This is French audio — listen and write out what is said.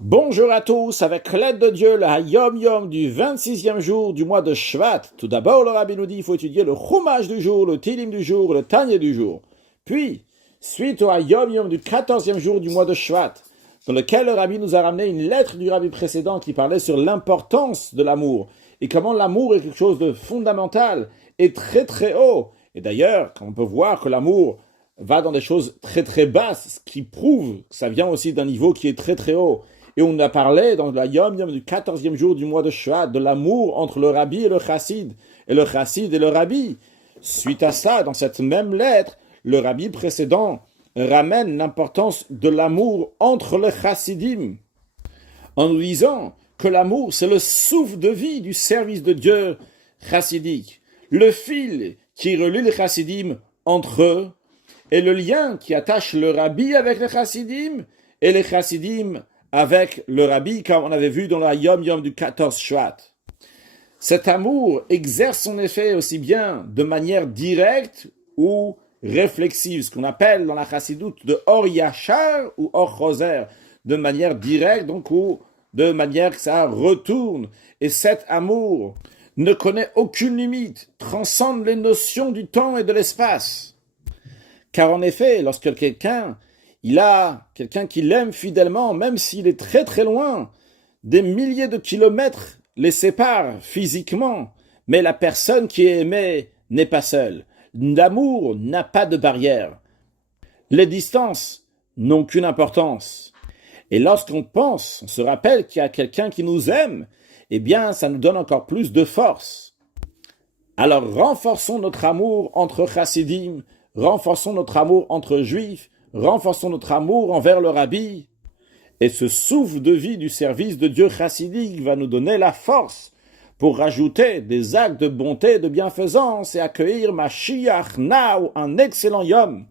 Bonjour à tous, avec l'aide de Dieu, le Hayom Yom du 26e jour du mois de Shvat. Tout d'abord, le Rabbi nous dit qu'il faut étudier le Chumash du jour, le Tilim du jour, le Tanya du jour. Puis, suite au Hayom Yom du 14e jour du mois de Shvat, dans lequel le Rabbi nous a ramené une lettre du Rabbi précédent qui parlait sur l'importance de l'amour et comment l'amour est quelque chose de fondamental et très très haut. Et d'ailleurs, on peut voir que l'amour va dans des choses très très basses, ce qui prouve que ça vient aussi d'un niveau qui est très très haut. Et on a parlé dans la Yom Yom du 14e jour du mois de Shvat de l'amour entre le Rabbi et le Chassid et le Rabbi. Suite à ça, dans cette même lettre, le Rabbi précédent ramène l'importance de l'amour entre les Chassidim, en nous disant que l'amour, c'est le souffle de vie du service de Dieu chassidique, le fil qui relie les Chassidim entre eux, et le lien qui attache le Rabbi avec les Chassidim et les Chassidim avec le Rabbi, comme on avait vu dans la Yom Yom du 14 Shvat. Cet amour exerce son effet aussi bien de manière directe ou réflexive, ce qu'on appelle dans la chassidoute de Or Yachar ou Or Choser, de manière directe, donc, ou de manière que ça retourne. Et cet amour ne connaît aucune limite, transcende les notions du temps et de l'espace. Car en effet, lorsque quelqu'un qui l'aime fidèlement, même s'il est très très loin, des milliers de kilomètres les séparent physiquement, mais la personne qui est aimée n'est pas seule. L'amour n'a pas de barrière. Les distances n'ont qu'une importance. Et lorsqu'on pense, on se rappelle qu'il y a quelqu'un qui nous aime, eh bien, ça nous donne encore plus de force. Alors, renforçons notre amour entre chassidim, renforçons notre amour entre juifs, renforçons notre amour envers le Rabbi, et ce souffle de vie du service de Dieu chassidique va nous donner la force pour rajouter des actes de bonté et de bienfaisance et accueillir Mashiach Now, un excellent Yom.